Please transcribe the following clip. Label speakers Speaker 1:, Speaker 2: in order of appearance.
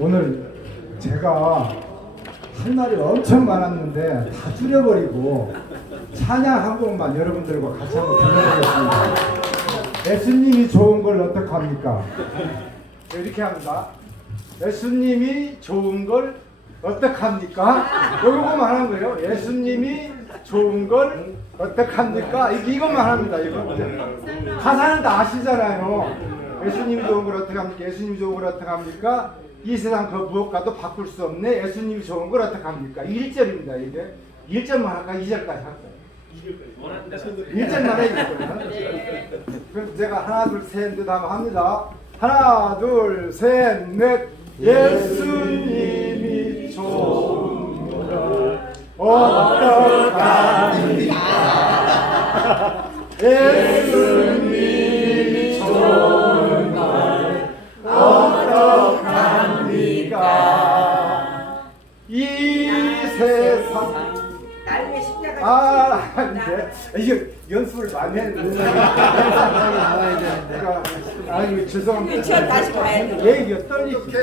Speaker 1: 오늘 제가 할 말이 엄청 많았는데 다 줄여버리고 찬양 한 곡만 여러분들과 같이 한번 불러보겠습니다. 예수님이 좋은 걸 어떡합니까? 이렇게 합니다. 예수님이 좋은 걸 어떡합니까? 이거만 하는 거예요. 예수님이 좋은 걸 어떡합니까? 이- 이것만 합니다. 이거. 가사는 다 아시잖아요. 예수님이 좋은 걸 어떡합니까? 예수님이 좋은 걸 어떡합니까? 이 세상 그 무엇과도 바꿀 수 없네. 예수님이 좋은 걸 어떡합니까? 1절입니다. 이게. 1절만 할까? 2절까지 할까요? 1절만 해야겠어요. 그럼 제가 하나 둘 셋넷 하면 합니다. 하나 둘 셋 넷 예수님이 좋은 걸 어떡합니까? 예수님
Speaker 2: 나중에 십자가
Speaker 1: 아. 이제 이거 연습을 많이 했는데 나와야 되는데 아 이거 죄송합니다
Speaker 2: 유치원 다시 가야 돼.
Speaker 1: 얘기가 떨리지